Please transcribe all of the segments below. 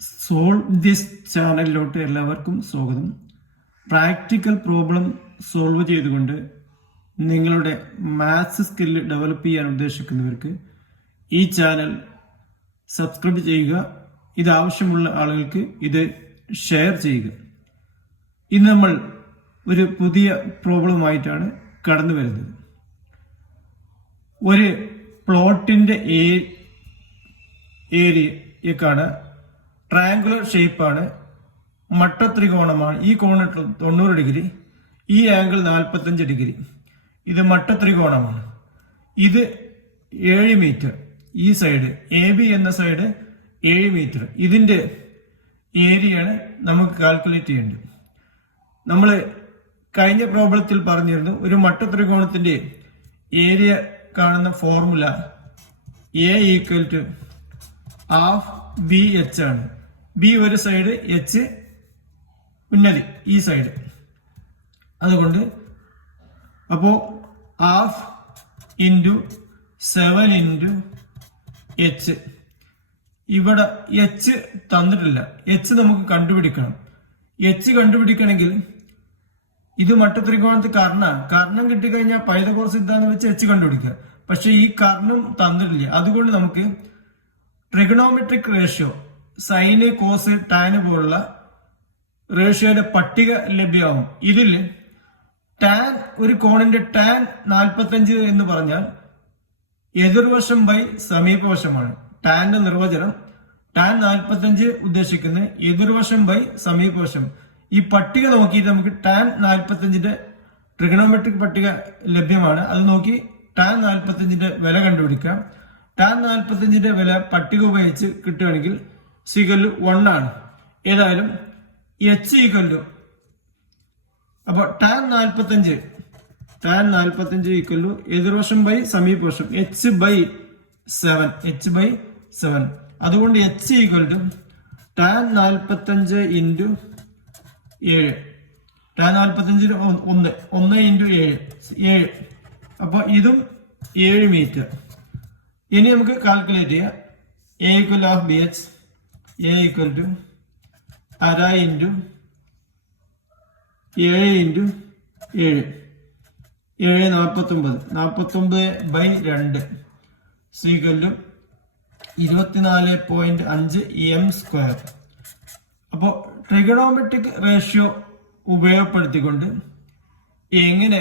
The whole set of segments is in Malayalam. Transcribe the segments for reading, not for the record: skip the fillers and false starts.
സോൾവ് ദിസ് ചാനലിലോട്ട് എല്ലാവർക്കും സ്വാഗതം. പ്രാക്ടിക്കൽ പ്രോബ്ലം സോൾവ് ചെയ്തുകൊണ്ട് നിങ്ങളുടെ മാത്സ് സ്കില്ല് ഡെവലപ്പ് ചെയ്യാൻ ഉദ്ദേശിക്കുന്നവർക്ക് ഈ ചാനൽ സബ്സ്ക്രൈബ് ചെയ്യുക. ഇത് ആവശ്യമുള്ള ആളുകൾക്ക് ഇത് ഷെയർ ചെയ്യുക. ഇന്ന് നമ്മൾ ഒരു പുതിയ പ്രോബ്ലമായിട്ടാണ് കടന്നു വരുന്നത്. ഒരു പ്ലോട്ടിന്റെ ഏരിയക്കാണ്, ട്രയാങ്കുലർ ഷേപ്പാണ്, മട്ടത്രികോണമാണ്. ഈ കോണ് 90 ഡിഗ്രി, ഈ ആംഗിൾ 45 ഡിഗ്രി. ഇത് മട്ടത്രികോണമാണ്. ഇത് 7 മീറ്റർ. ഈ സൈഡ് AB എന്ന സൈഡ് 7 മീറ്റർ. ഇതിന്റെ ഏരിയയാണ് നമുക്ക് കാൽക്കുലേറ്റ് ചെയ്യേണ്ടത്. നമ്മൾ കഴിഞ്ഞ പ്രോബ്ലത്തിൽ പറഞ്ഞിരുന്നു, ഒരു മട്ടത്രികോണത്തിന്റെ ഏരിയ കാണുന്ന formula A equal to half BH ആണ്. B ഒരു സൈഡ്, H ഉന്നതി ഈ സൈഡ്. അതുകൊണ്ട് അപ്പോ ഹാഫ് ഇൻറ്റു 7 ഇൻറ്റു H. ഇവിടെ H തന്നിട്ടില്ല. H നമുക്ക് കണ്ടുപിടിക്കണം. H കണ്ടുപിടിക്കണമെങ്കിൽ ഇത് മട്ടത്രികോണത്തിൽ കർണം കിട്ടിക്കഴിഞ്ഞാൽ പൈതഗോറസ് സിദ്ധാന്തം വെച്ച് H കണ്ടുപിടിക്കുക. പക്ഷെ ഈ കർണം തന്നിട്ടില്ല. അതുകൊണ്ട് നമുക്ക് trigonometric ratio, sine, cos, tan പോലുള്ള റേഷ്യോയുടെ പട്ടിക ലഭ്യമാവും. ഇതിൽ ടാൻ, ഒരു കോണിന്റെ ടാൻ 45 എന്ന് പറഞ്ഞാൽ എതിർവശം ബൈ സമീപവശമാണ്. ടാന്റെ നിർവചനം ടാൻ 45 ഉദ്ദേശിക്കുന്നത് എതിർവശം ബൈ സമീപവശം. ഈ പട്ടിക നോക്കിയിട്ട് നമുക്ക് ടാൻ 45ന്റെ ട്രിഗണോമെട്രിക് പട്ടിക ലഭ്യമാണ്. അത് നോക്കി ടാൻ 45ന്റെ വില കണ്ടുപിടിക്കാം. ടാൻ 45ന്റെ വില പട്ടിക ഉപയോഗിച്ച് കിട്ടുകയാണെങ്കിൽ സിഗല് 1 ആണ്. ഏതായാലും H ഈക്വൽ, അപ്പൊ ടാൻ 45 ഈക്വൽ ടു എതിർവശം ബൈ സമീപവശം H ബൈ 7. അതുകൊണ്ട് H equal to tan 45 into 7. Tan 45 1 into 7. അപ്പൊ ഇതും 7 മീറ്റർ. ഇനി നമുക്ക് കാൽക്കുലേറ്റ് ചെയ്യാം. A equal half BH, A equal to അര into 7 into 7. 49 by 2 equal 24.5 m². അപ്പോൾ ട്രിഗണോമെട്രിക് റേഷ്യോ ഉപയോഗപ്പെടുത്തിക്കൊണ്ട് എങ്ങനെ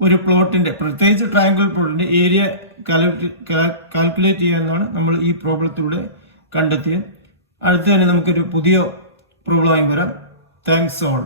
ഒരു പ്ലോട്ടിന്റെ, പ്രത്യേകിച്ച് ട്രയാങ്കുലർ പ്ലോട്ടിന്റെ ഏരിയ കാൽക്കുലേറ്റ് ചെയ്യാമെന്നാണ് നമ്മൾ ഈ പ്രോബ്ലത്തിലൂടെ കണ്ടെത്തിയത്. അടുത്ത് തന്നെ നമുക്കൊരു പുതിയ പ്രോബ്ലമായി വരാം. Thanks all.